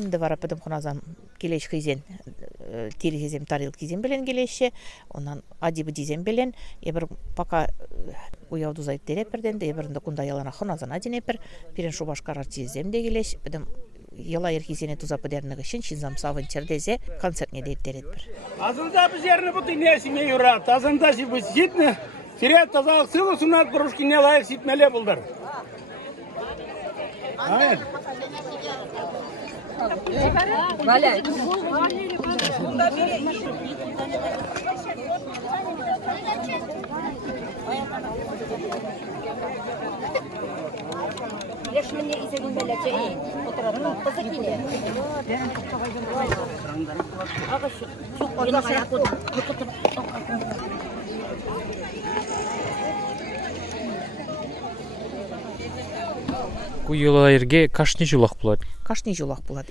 Вара пөтім құназан келеш хизен, тері хизем тарил кизен белен келеші, онан адибы дизен белен, ебір пока уявду зайт дерепірден, ебірінде күнда ялана құназан адинепір, пирен шубашқарар тизем де келеш, пөтім ела ерхизене туза пөдернігі шын, шинзам савын чердезе концертне дейт деретпір. Азында біз жеріні бұты не семей ұрат, азында біз сетіні, терет тазалық сылы сұнат бұрышки не лайық сетмеле бұлдар. Валяй. Леш мне изегін бәләче ей, отыратын қызыкіне. Аға şu oyunu şarak otur. Ку юлайырге кашни жулақ болады. Кашни жолақ болады.